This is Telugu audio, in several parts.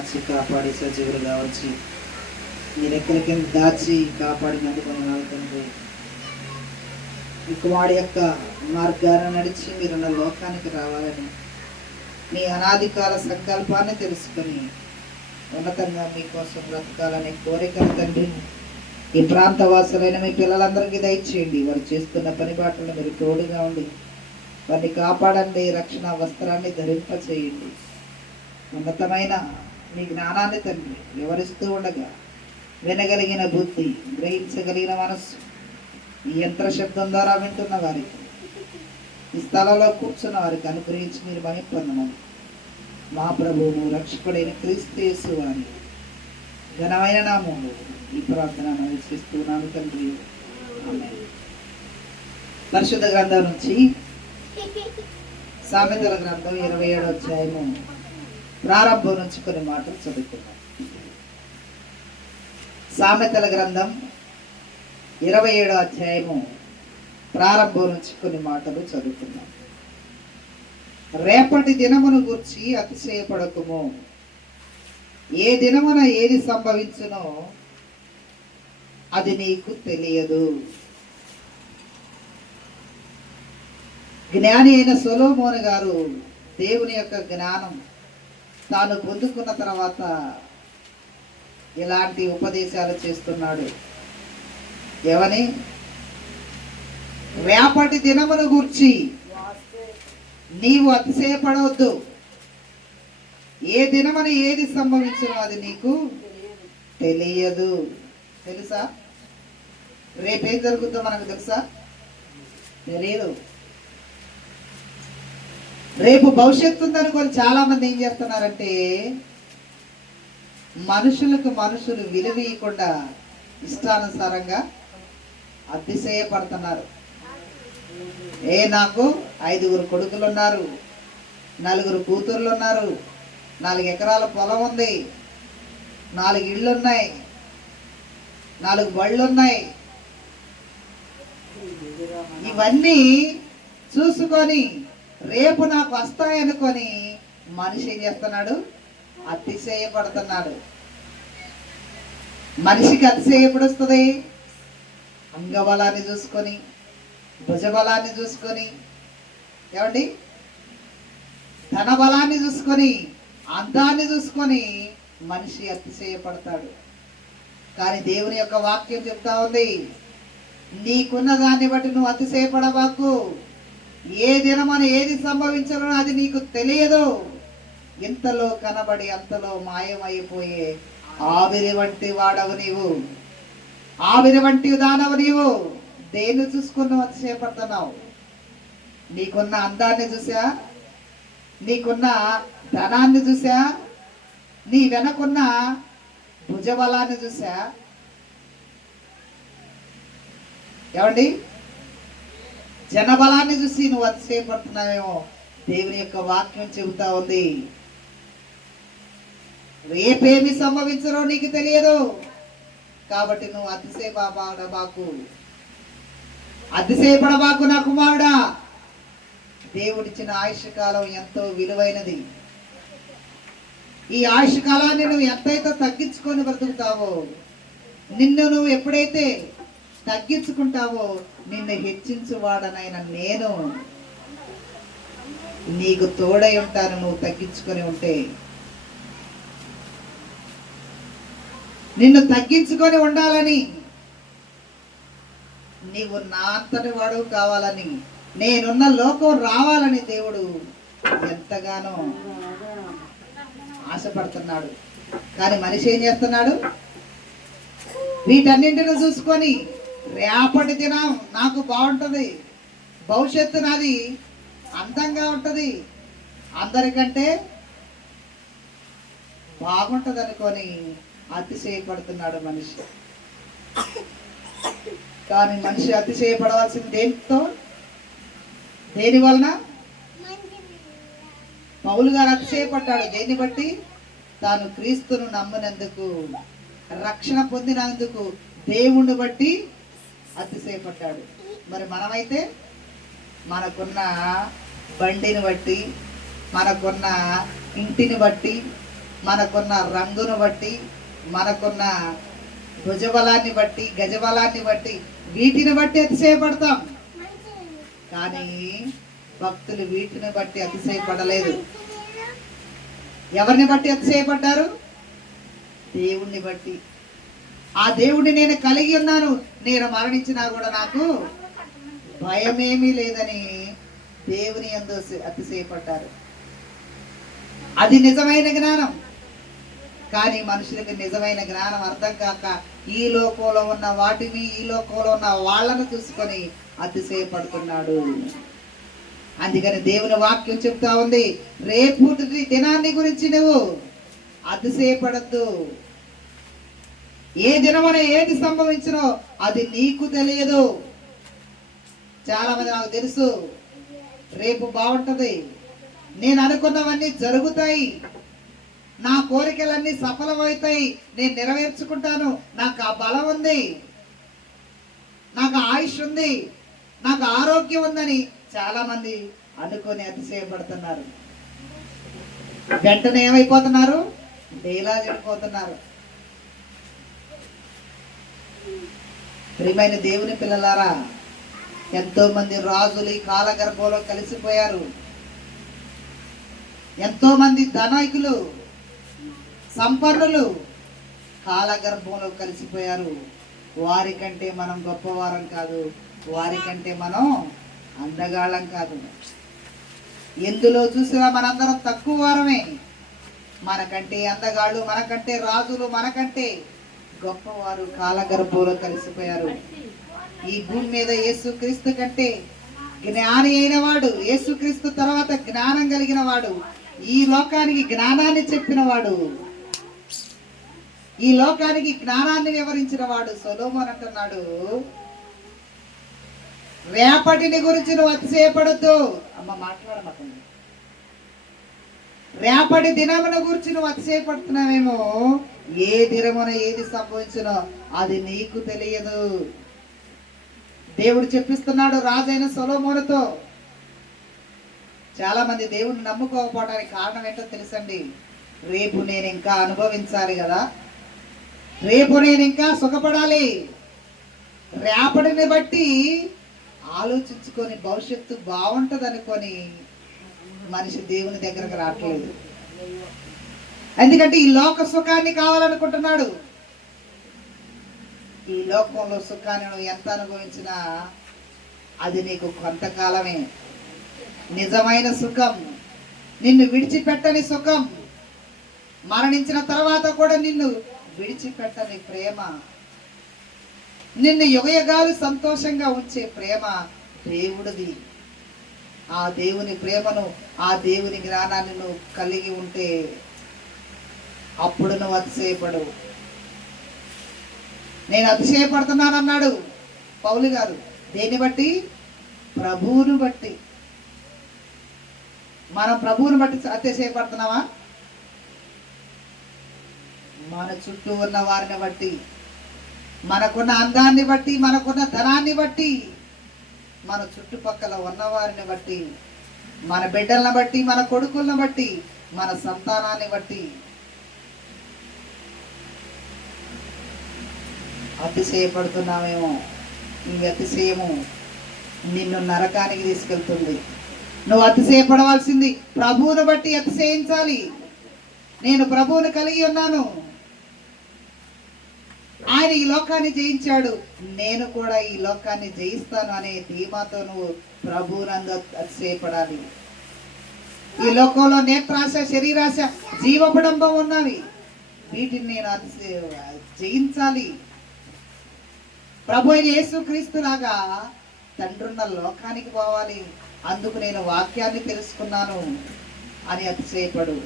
కాచి కాపాడి సజీవులుగా వచ్చి మీరు ఎక్కడికి దాచి కాపాడినందుకు వందనాలు తండ్రి. మీ కుమారుడి యొక్క మార్గాన్ని నడిచి మీరున్న లోకానికి రావాలని మీ అనాది కాల సంకల్పాన్ని తెలుసుకొని ఉన్నతంగా మీకోసం బ్రతకాలనే కోరికను తండ్రి ఈ ప్రాంత వాసులైన మీ పిల్లలందరికీ దయచేయండి. వారు చేస్తున్న పని బాటలను మీరు తోడుగా ఉండి వారిని కాపాడండి. రక్షణ వస్త్రాన్ని ధరింపచేయండి. ఉన్నతమైన మీ జ్ఞానాన్ని తండ్రి వివరిస్తూ ఉండగా వినగలిగిన బుద్ధి, గ్రహించగలిగిన మనస్సు ఈ యంత్ర శబ్దం ద్వారా వింటున్న వారికి, ఈ స్థలంలో కూర్చున్న వారికి అనుగ్రహించి మీరు మహిమ పొందమని మా ప్రభువు రక్షకుడైన క్రీస్తు యేసు వారి ఘనమైన నామములో ఈ ప్రార్థన మనం చేస్తున్నాను తండ్రి. ఆమేన్. పరిశుద్ధ గ్రంథం నుంచి సామెతల గ్రంథం 27వ అధ్యాయము ప్రారంభం నుంచి కొన్ని మాటలు చదువుకున్నాం. సామెతల గ్రంథం 27వ అధ్యాయము ప్రారంభం నుంచి కొన్ని మాటలు చదువుకున్నాం. రేపటి దినమును గూర్చి అతిశయపడకుము. ఏ దినమున ఏది సంభవించునో అది నీకు తెలియదు. జ్ఞాని అయిన సొలొమోను గారు దేవుని యొక్క జ్ఞానం తాను పొందుకున్న తర్వాత ఇలాంటి ఉపదేశాలు చేస్తున్నాడు. ఏమని? రేపటి దినమును గూర్చి నీవు అతిశయపడవద్దు. ఏ దినమున ఏది సంభవించునో అది నీకు తెలియదు. తెలుసా? రేపేం జరుగుతుందో మనకు తెలుసా? తెలియదు. రేపు భవిష్యత్తు ఉందనుకొని చాలా మంది ఏం చేస్తున్నారంటే మనుషులు విలువీయకుండా ఇష్టానుసారంగా అతిశయపడుతున్నారు. నాకు 5 కొడుకులు ఉన్నారు, 4 కూతుర్లు ఉన్నారు, 4 ఎకరాల పొలం ఉంది, 4 ఇళ్ళు ఉన్నాయి, 4 బళ్ళు ఉన్నాయి. ఇవన్నీ చూసుకొని రేపు నాకు వస్తాయనుకొని మనిషి ఏం చేస్తున్నాడు? అతిశయపడుతున్నాడు. మనిషికి అతిశయం ఎప్పుడు వస్తుంది? అంగబలాన్ని చూసుకొని, భుజబలాన్ని చూసుకొని, ఏమండి, ధన బలాన్ని చూసుకొని, అందాన్ని చూసుకొని మనిషి అతిశయపడతాడు. కానీ దేవుని యొక్క వాక్యం చెప్తా ఉంది, నీకున్న దాన్ని బట్టి నువ్వు అతిశయపడబాకు. ఏ దినమని ఏది సంభవించనో అది నీకు తెలియదు. ఇంతలో కనబడి అంతలో మాయమైపోయే ఆవిరి వంటి వాడవు నీవు, ఆవిరి వంటి దానవు నీవు. దేన్ని చూసుకుని అతిశయపడుతున్నావు? నీకున్న అందాన్ని చూసా, నీకున్న ధనాన్ని చూసా, నీ వెనకున్న భుజబలాన్ని చూసా? ఏమండి, జనబలాన్ని చూసి నువ్వు అతిశయపడుతున్నావేమో. దేవుని యొక్క వాక్యం చెబుతా ఉంది, రేపేమి సంభవించరో నీకు తెలియదు. కాబట్టి నువ్వు అతిశయపడబాకు నా కుమారుడా. దేవుడిచ్చిన ఆయుష్ కాలం ఎంతో విలువైనది. ఈ ఆయుష్ కాలాన్ని నువ్వు ఎంతైతే తగ్గించుకొని బ్రతుకుతావో, నిన్ను నువ్వు ఎప్పుడైతే తగ్గించుకుంటావో నిన్ను హెచ్చించువాడనైన నేను నీకు తోడై ఉంటాను. నువ్వు తగ్గించుకొని ఉంటే, నిన్ను తగ్గించుకొని ఉండాలని, నీవు నా అంతటి వాడు కావాలని, నేనున్న లోకం రావాలని దేవుడు ఎంతగానో ఆశపడుతున్నాడు. కానీ మనిషి ఏం చేస్తున్నాడు? వీటన్నింటిని చూసుకొని రేపటి దినం నాకు బాగుంటుంది, భవిష్యత్తు నాది అందంగా ఉంటుంది, అందరికంటే బాగుంటుంది అనుకొని అతిశయపడుతున్నాడు మనిషి. కానీ మనిషి అతిశయపడవలసింది దేనితో? దేని వలన? పౌలు గారు అతిశయపడ్డాడు. దేన్ని బట్టి? తాను క్రీస్తును నమ్మినందుకు, రక్షణ పొందినందుకు, దేవుణ్ణి బట్టి అతిశయపడ్డాడు. మరి మనమైతే మనకున్న బండిని బట్టి, మనకున్న ఇంటిని బట్టి, మనకున్న రంగును బట్టి, మనకున్న భుజబలాన్ని బట్టి, గజబలాన్ని బట్టి, వీటిని బట్టి అతిశయపడతాం. కానీ భక్తులు వీటిని బట్టి అతిశయపడలేదు. ఎవరిని బట్టి అతిశయపడ్డారు? దేవుణ్ణి బట్టి. ఆ దేవుణ్ణి నేను కలిగి ఉన్నాను, నేను మరణించినా కూడా నాకు భయమేమీ లేదని దేవుని యందు అతిశయపడ్డారు. అది నిజమైన జ్ఞానం. కానీ మనుషులకి నిజమైన జ్ఞానం అర్థం కాక ఈ లోకంలో ఉన్న వాటిని, ఈ లోకంలో ఉన్న వాళ్ళను చూసుకొని అతిశయపడుతున్నాడు. అందుకని దేవుని వాక్యం చెప్తా ఉంది, రేపు దినాన్ని గురించి నువ్వు అతిశయపడద్దు. ఏ దినమున ఏది సంభవించినో అది నీకు తెలియదు. చాలా మంది నాకు తెలుసు, రేపు బాగుంటది, నేను అనుకున్నవన్నీ జరుగుతాయి, నా కోరికలన్నీ సఫలమవుతాయి, నేను నెరవేర్చుకుంటాను, నాకు ఆ బలం ఉంది, నాకు ఆయుష్ ఉంది, నాకు ఆరోగ్యం ఉందని చాలా మంది అనుకొని అతిశయపడుతున్నారు. వెంటనే ఏమైపోతున్నారు? డేలా చెడిపోతున్నారు. ప్రియమైన దేవుని పిల్లలారా, ఎంతో మంది రాజులు ఈ కాలగర్భంలో కలిసిపోయారు. ఎంతో మంది ధనికులు, సంపన్నులు కాలగర్భంలో కలిసిపోయారు. వారికంటే మనం గొప్పవారం కాదు, వారికంటే మనం అందగాళ్ళం కాదు. ఎందులో చూసినా మనందరం తక్కువ వారమే. మనకంటే అందగాళ్ళు, మనకంటే రాజులు, మనకంటే గొప్పవారు కాలగర్భంలో కలిసిపోయారు. ఈ భూమి మీద యేసుక్రీస్తు కంటే జ్ఞాని అయిన వాడు, యేసుక్రీస్తు తర్వాత జ్ఞానం కలిగిన వాడు, ఈ లోకానికి జ్ఞానాన్ని చెప్పిన వాడు, ఈ లోకానికి జ్ఞానాన్ని వివరించిన వాడు సొలొమోను అంటున్నాడు, రేపటిని గురించి నువ్వు అతిశయపడద్దు. అమ్మ మాట్లాడమాకండి. రేపటి దినమున గురించి నువ్వు అతిశయపడుతున్నావేమో, ఏ దినమున ఏది సంభవించినో అది నీకు తెలియదు. దేవుడు చెప్పిస్తున్నాడు రాజైన సొలొమోనుతో. చాలా మంది దేవుడిని నమ్ముకోకపోవడానికి కారణం ఏంటో తెలుసండి. రేపు నేను ఇంకా అనుభవించాలి కదా, రేపు నేను ఇంకా సుఖపడాలి, రేపటిని బట్టి ఆలోచించుకొని భవిష్యత్తు బాగుంటుంది అనుకొని మనిషి దేవుని దగ్గరకు రావట్లేదు. ఎందుకంటే ఈ లోక సుఖాన్ని కావాలనుకుంటున్నాడు. ఈ లోకంలో సుఖాన్ని నువ్వు ఎంత అనుభవించినా అది నీకు కొంతకాలమే. నిజమైన సుఖం, నిన్ను విడిచిపెట్టని సుఖం, మరణించిన తర్వాత కూడా నిన్ను విడిచిపెట్టని ప్రేమ, నిన్ను యుగయుగాలు సంతోషంగా ఉంచే ప్రేమ దేవుడిది. ఆ దేవుని ప్రేమను, ఆ దేవుని జ్ఞానాన్ని నువ్వు కలిగి ఉంటే అప్పుడు నువ్వు అతిశయపడు. నేను అతిశయపడుతున్నాను అన్నాడు పౌలు గారు. దేన్ని బట్టి? ప్రభువును బట్టి. మనం ప్రభువును బట్టి అతిశయపడుతున్నావా? మన చుట్టూ ఉన్న వారిని బట్టి, మనకున్న అందాన్ని బట్టి, మనకున్న ధనాన్ని బట్టి, మన చుట్టుపక్కల ఉన్నవారిని బట్టి, మన బిడ్డలను బట్టి, మన కొడుకులను బట్టి, మన సంతానాన్ని బట్టి అతిశయపడుతున్నామేమో. ఈ అతిశయము నిన్ను నరకానికి తీసుకెళ్తుంది. నువ్వు అతిశయపడవలసింది ప్రభువును బట్టి అతిశయించాలి. నేను ప్రభువును కలిగి ఉన్నాను, ఆయన ఈ లోకాన్ని జయించాడు, నేను కూడా ఈ లోకాన్ని జయిస్తాను అనే ధీమాతో నువ్వు ప్రభువునందు అతిశయపడాలి. ఈ లోకంలో నేత్రాశ, శరీరాశ, జీవపడంబం ఉన్నవి. వీటిని నేను జయించాలి. ప్రభు అయిన యేసుక్రీస్తు లాగా తండ్రున్న లోకానికి పోవాలి. అందుకు నేను వాక్యాన్ని తెలుసుకున్నాను అని అతిశయపడు.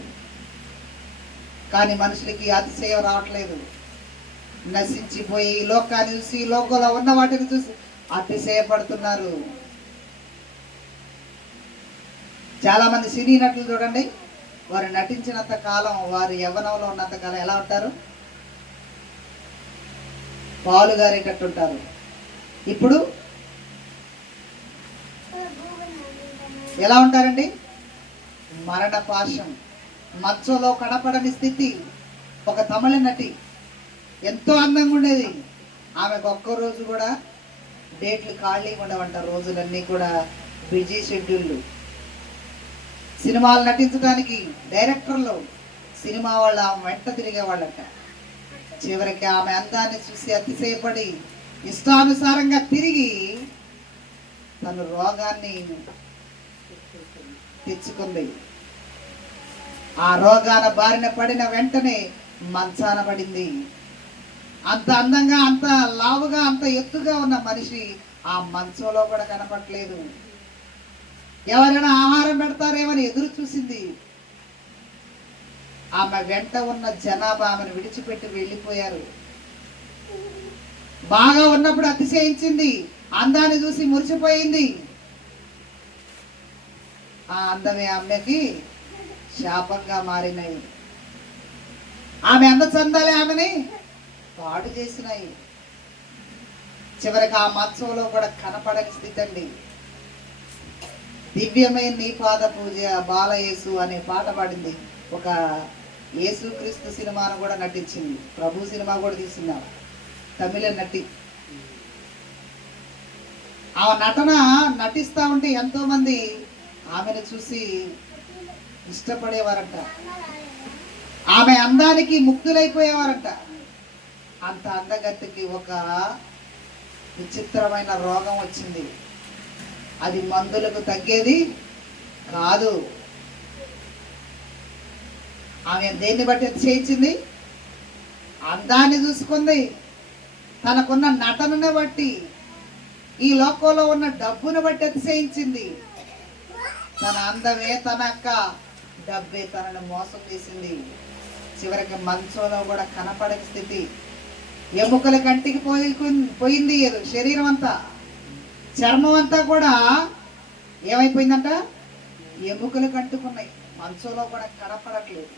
కానీ మనుషులకి అతిశయం రావట్లేదు. నశించిపోయి ఈ లోకాన్ని చూసి, ఈ లోకంలో ఉన్న వాటిని చూసి అతిశయపడుతున్నారు. చాలా మంది సినీ నటులు చూడండి, వారు నటించినంత కాలం, వారు యవ్వనంలో ఉన్నంత కాలం ఎలా ఉంటారు? పాలు గారేటట్టు ఉంటారు. ఇప్పుడు ఎలా ఉంటారండి? మరణ పాశం. మంచంలో కనపడని స్థితి. ఒక తమిళ నటి ఎంతో అందంగా ఉండేది. ఆమెకు ఒక్కరోజు కూడా డేట్లు ఖాళీగా ఉండవంట. రోజులన్నీ కూడా బిజీ షెడ్యూళ్ళు. సినిమాలు నటించడానికి డైరెక్టర్లు, సినిమా వాళ్ళు ఆమె వెంట తిరిగేవాళ్ళంట. చివరికి ఆమె అందాన్ని చూసి అతిశయపడి ఇష్టానుసారంగా తిరిగి తన రోగాన్ని తెచ్చుకుంది. ఆ రోగాన బారిన పడిన వెంటనే మంచాన పడింది. అంత అందంగా, అంత లావుగా, అంత ఎత్తుగా ఉన్న మనిషి ఆ మంచంలో కూడా కనపడలేదు. ఎవరైనా ఆహారం పెడతారేమని ఎదురు చూసింది. ఆమె వెంట ఉన్న జనాభా ఆమెను విడిచిపెట్టి వెళ్ళిపోయారు. బాగా ఉన్నప్పుడు అతిశయించింది, అందాన్ని చూసి మురిసిపోయింది. ఆ అందమే ఆమెకి శాపంగా మారినాయి. ఆమె అందచందాలే ఆమెని పాడు చేసినాయి. చివరికి ఆ మంచంలో కూడా కనపడని స్థితి అండి. దివ్యమైన నీ పాద పూజ బాలయేసు అనే పాట పాడింది. ఒక యేసుక్రీస్తు సినిమాను కూడా నటించింది. ప్రభు సినిమా కూడా తీసింది. తమిళ నటి. ఆ నటన నటిస్తూ ఉంటే ఎంతో మంది ఆమెను చూసి ఇష్టపడేవారంట. ఆమె అందానికి ముగ్ధులైపోయేవారంట. అంత అందగతికి ఒక విచిత్రమైన రోగం వచ్చింది. అది మందులకు తగ్గేది కాదు. ఆమె దేన్ని బట్టి చేయించింది? అందాన్ని చూసుకుంది. తనకున్న నటనను బట్టి, ఈ లోకంలో ఉన్న డబ్బును బట్టి అతిశయించింది. తన అందమే తన అక్క, డబ్బే తనను మోసం చేసింది. చివరికి మంచంలో కూడా కనపడని స్థితి. ఎముకల కంటికి పోయింది. శరీరం అంతా, చర్మం అంతా కూడా ఏమైపోయిందంట? ఎముకలు కంటుకున్నాయి. మంచంలో కూడా కనపడట్లేదు.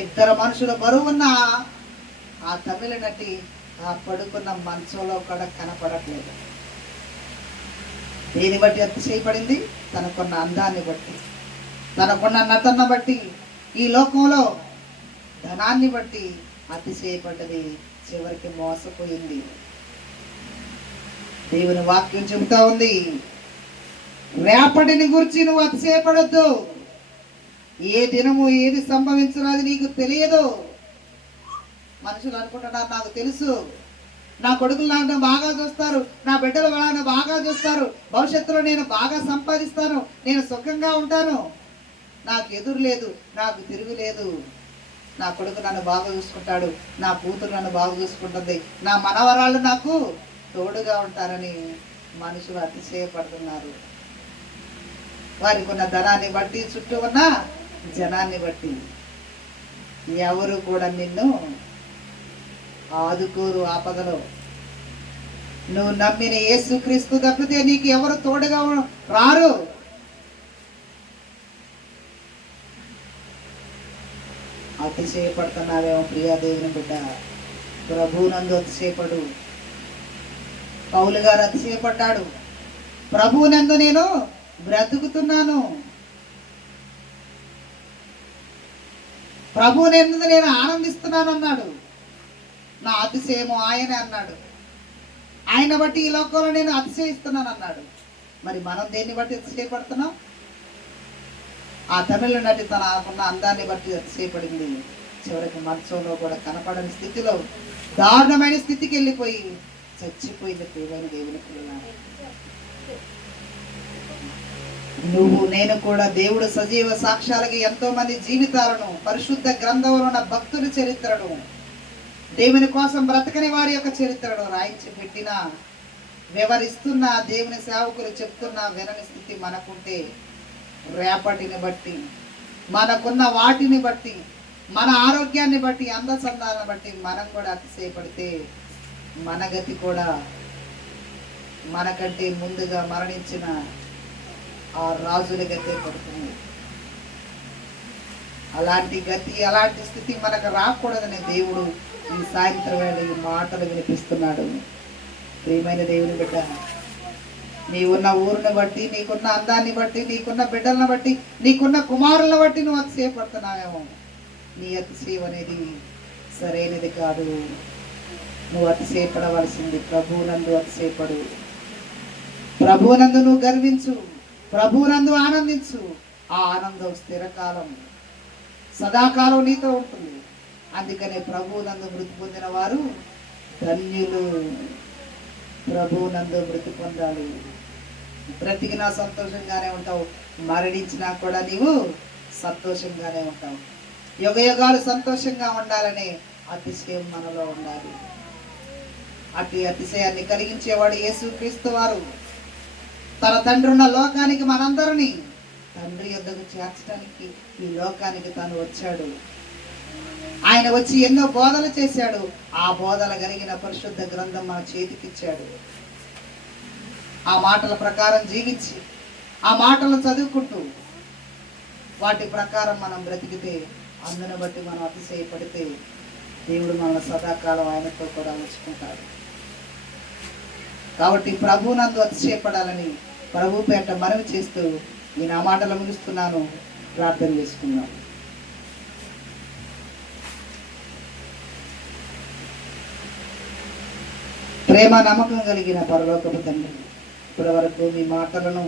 ఇద్దరు మనుషుల బరువున్న ఆ తమిళ నటి ఆ పడుకున్న మంచంలో కూడా కనపడట్లేదు. దేని బట్టి అతిశయపడింది? తనకున్న అందాన్ని బట్టి, తనకున్న నటన బట్టి, ఈ లోకంలో ధనాన్ని బట్టి అతిశయపడ్డది. చివరికి మోసపోయింది. దేవుని వాక్యం చెబుతా ఉంది, రేపటిని గురించి నువ్వు అతిశయపడొద్దు. ఏ దినము ఏది సంభవించినది నీకు తెలియదు. మనుషులు అనుకుంటున్నారు, నాకు తెలుసు, నా కొడుకులు నాకు బాగా చూస్తారు, నా బిడ్డలు నన్ను బాగా చూస్తారు, భవిష్యత్తులో నేను బాగా సంపాదిస్తాను, నేను సుఖంగా ఉంటాను, నాకు ఎదురు లేదు, నాకు తిరుగు లేదు, నా కొడుకు నన్ను బాగా చూసుకుంటాడు, నా కూతురు నన్ను బాగా చూసుకుంటుంది, నా మనవరాళ్ళు నాకు తోడుగా ఉంటారని మనుషులు అతిశయపడుతున్నారు. వారికి ఉన్న ధనాన్ని బట్టి, చుట్టూ ఉన్న జనాన్ని బట్టి. ఎవరు కూడా నిన్ను ఆదుకోరు ఆపదలో. నువ్వు నమ్మిన యేసుక్రీస్తు తప్పితే నీకు ఎవరు తోడుగా రారు. అతిశయపడుతున్నావేమో ప్రియా దేవుని బిడ్డ, ప్రభువునందు అతిశయపడు. పౌలు గారు అతిశయపడ్డాడు. ప్రభువునందు నేను బ్రతుకుతున్నాను, ప్రభువునందు నేను ఆనందిస్తున్నాను అన్నాడు. నా అతిశయము ఆయనే అన్నాడు. ఆయన బట్టి ఈ లోకంలో నేను అతిశయిస్తున్నాను అన్నాడు. మరి మనం దేన్ని బట్టి అతిశయపడుతున్నాం? ఆ తమిళ నటి తనకున్న అందాన్ని బట్టి అతిశయపడింది. చివరికి మంచంలో కూడా కనపడని స్థితిలో, దారుణమైన స్థితికి వెళ్ళిపోయి చచ్చిపోయింది. ప్రియమైన దేవుని పిల్లలారా, నువ్వు నేను కూడా దేవుడు సజీవ సాక్ష్యాలకి ఎంతో మంది జీవితాలను, పరిశుద్ధ గ్రంథంలో ఉన్న భక్తుల చరిత్రను, దేవుని కోసం బ్రతకని వారి యొక్క చరిత్రను రాయించి పెట్టిన, వివరిస్తున్న దేవుని సేవకులు చెప్తున్న వినని స్థితి మనకుంటే, రేపటిని బట్టి, మనకున్న వాటిని బట్టి, మన ఆరోగ్యాన్ని బట్టి, అందచందాలను బట్టి మనం కూడా అతిశయపడితే మన గతి కూడా మనకంటే ముందుగా మరణించిన ఆ రాజుల గతే పడుతుంది. అలాంటి గతి, అలాంటి స్థితి మనకు రాకూడదని దేవుడు ఈ సాయంత్రం వేళ ఈ మాటలు వినిపిస్తున్నాడు. ప్రియమైన దేవుని బిడ్డ, నీవున్న ఊరుని బట్టి, నీకున్న అందాన్ని బట్టి, నీకున్న బిడ్డలను బట్టి, నీకున్న కుమారులను బట్టి నువ్వు అతిశయపడుతున్నావేమో. నీ అతిశయం అనేది సరైనది కాదు. నువ్వు అతిశయపడవలసింది ప్రభువునందు అతిశయపడు. ప్రభువునందు నువ్వు గర్వించు, ప్రభువునందు ఆనందించు. ఆ ఆనందం స్థిరకాలం, సదాకాలం నీతో ఉంటుంది. అందుకనే ప్రభువునందు మృతి పొందిన వారు ధన్యులు. ప్రభువునందు మృతి పొందాలి. బ్రతికినా సంతోషంగానే ఉంటావు, మరణించినా కూడా నీవు సంతోషంగానే ఉంటావు. యుగయుగాలు సంతోషంగా ఉండాలనే అతిశయం మనలో ఉండాలి. అట్టి అతిశయాన్ని కలిగించేవాడు యేసుక్రీస్తు వారు. తన తండ్రి ఉన్న లోకానికి మనందరినీ తండ్రి యొద్దకు చేర్చడానికి ఈ లోకానికి తాను వచ్చాడు. ఆయన వచ్చి ఎన్నో బోధలు చేశాడు. ఆ బోధలు కలిగిన పరిశుద్ధ గ్రంథం మన చేతికిచ్చాడు. ఆ మాటల ప్రకారం జీవించి, ఆ మాటలను చదువుకుంటూ వాటి ప్రకారం మనం బ్రతికితే, అందుని బట్టి మనం అతిశయపడితే దేవుడు మనల్ని సదాకాలం ఆయనతో కూడా ఉంచుకుంటాడు. కాబట్టి ప్రభువునందు అతిశయపడాలని ప్రభు పేట మనవి చేస్తూ నేను ఆ మాటలు ముగిస్తున్నాను. ప్రార్థన చేసుకున్నాను. ప్రేమ నమ్మకం కలిగిన పరలోకపు తండ్రి, ఇప్పటి వరకు మీ మాటలను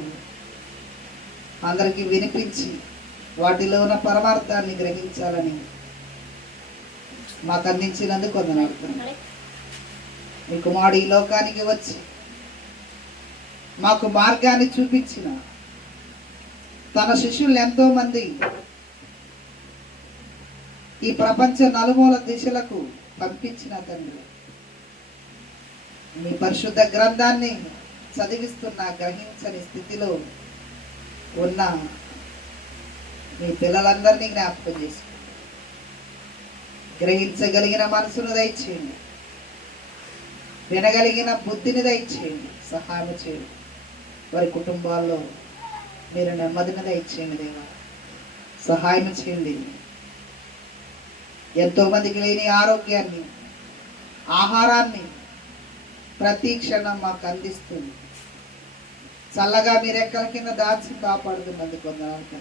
అందరికీ వినిపించి వాటిలో ఉన్న పరమార్థాన్ని గ్రహించాలని మాకు అందించినందుకు వందనాలు. మీ కుమారుడు ఈ లోకానికి వచ్చి మాకు మార్గాన్ని చూపించిన తన శిష్యులు ఎంతో మంది ఈ ప్రపంచ నలుమూల దిశలకు పంపించిన తండ్రి, మీ పరిశుద్ధ గ్రంథాన్ని చదివిస్తున్న గ్రహించని స్థితిలో ఉన్న మీ పిల్లలందరినీ జ్ఞాపకం చేసుకోండి. గ్రహించగలిగిన మనసును దయచేయండి, వినగలిగిన బుద్ధిని దయచేయండి, సహాయం చేయండి. వారి కుటుంబాల్లో మీరు నెమ్మదిని దయచేయండి దేవా, సహాయం చేయండి. ఎంతోమందికి లేని ఆరోగ్యాన్ని, ఆహారాన్ని ప్రతి క్షణం మాకు అందిస్తుంది. చల్లగా మీరు ఎక్కల కింద దాచి కాపాడుతున్నందుకు వందనాలు.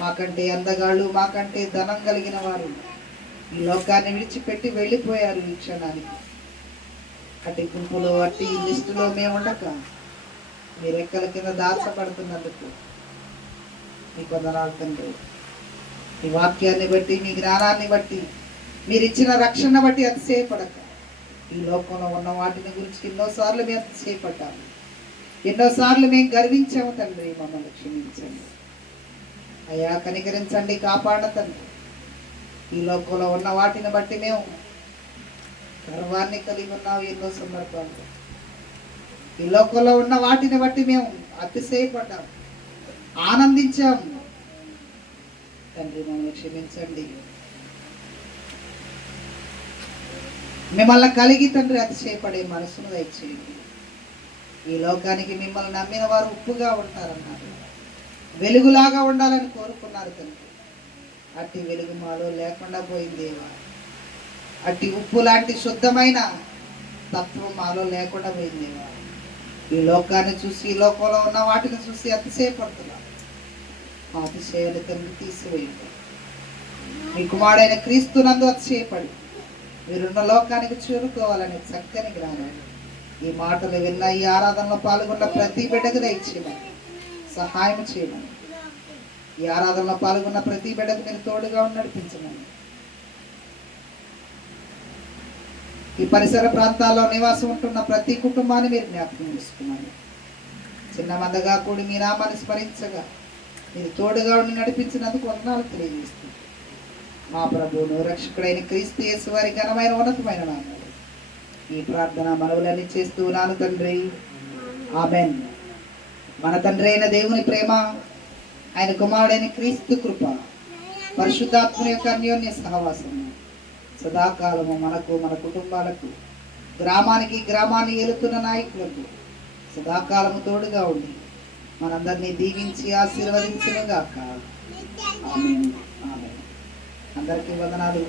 మాకంటే అందగాళ్ళు, మాకంటే ధనం కలిగిన వారు ఈ లోకాన్ని విడిచిపెట్టి వెళ్ళిపోయారు ఈ క్షణానికి. అట్టి గుంపులో, అట్టి లిస్టులో మేము ఉండక మీరు ఎక్కల కింద దాచబడుతున్నందుకు మీకు వందనాలు తండ్రి. మీ వాక్యాన్ని బట్టి, మీ జ్ఞానాన్ని బట్టి, మీరు ఇచ్చిన రక్షణ బట్టి అతిశయపడక, ఈ లోకంలో ఉన్న వాటిని గురించి ఎన్నోసార్లు మేము అతిశయపడ్డాము, ఎన్నోసార్లు మేము గర్వించాము తండ్రి. మమ్మల్ని క్షమించండి అయ్యా, కనికరించండి, కాపాడండి తండ్రి. ఈ లోకంలో ఉన్న వాటిని బట్టి మేము గర్వాన్ని కలిగి ఉన్నాము. ఎన్నో సందర్భాలు ఈ లోకంలో ఉన్న వాటిని బట్టి మేము అతిశయపడ్డాము, ఆనందించాము తండ్రి. మమ్మల్ని క్షమించండి. మిమ్మల్ని కలిగి తండ్రి అతిశయపడే మనసును దయచేయండి. ఈ లోకానికి మిమ్మల్ని నమ్మిన వారు ఉప్పుగా ఉంటారన్నారు, వెలుగులాగా ఉండాలని కోరుకున్నారు తండ్రి. అట్టి వెలుగు మాలో లేకుండా పోయిందేవా, అట్టి ఉప్పు లాంటి శుద్ధమైన తత్వం మాలో లేకుండా పోయిందేవా. ఈ లోకాన్ని చూసి, ఈ లోకంలో ఉన్న వాటిని చూసి అతిశయపడుతున్నాం. ఆ అతిశయాన్ని తండ్రి తీసివేయండి. మీ కుమారుడైన క్రీస్తునందు అతిశయపడి మీరున్న లోకానికి చేరుకోవాలని చక్కని జ్ఞానాన్ని ఈ మాటలు విన్న, ఈ ఆరాధనలో పాల్గొన్న ప్రతి బిడ్డకు దయచేయమని, సహాయం చేయమని, ఈ ఆరాధనలో పాల్గొన్న ప్రతి బిడ్డకు మీరు తోడుగా నడిపించమని, ఈ పరిసర ప్రాంతాల్లో నివాసం ఉంటున్న ప్రతి కుటుంబాన్ని మీరు జ్ఞాపకం చేసుకున్నాను. చిన్న మందగా కూడి మీ నామాన్ని స్మరించగా మీరు తోడుగా ఉండి నడిపించినందుకు వందనాలు తెలియజేస్తుంది. మా ప్రభువును రక్షకుడైన క్రీస్తు యేసు వారి ఘనమైన ఉన్నతమైన నామాలు ఈ ప్రార్థన మనవులన్నీ చేస్తూ ఉన్నాను తండ్రి, ఆమేన్. మన తండ్రి అయిన దేవుని ప్రేమ, ఆయన కుమారుడైన క్రీస్తు కృప, పరిశుద్ధాత్మ యొక్క అన్యోన్య సహవాసము సదాకాలము మనకు, మన కుటుంబాలకు, గ్రామాన్ని ఏలుతున్న నాయకులకు సదాకాలము తోడుగా ఉండి మనందరినీ దీవించి ఆశీర్వదించునుగాక. ఆమేన్. ఆమేన్. అందరికీ వందనాలు.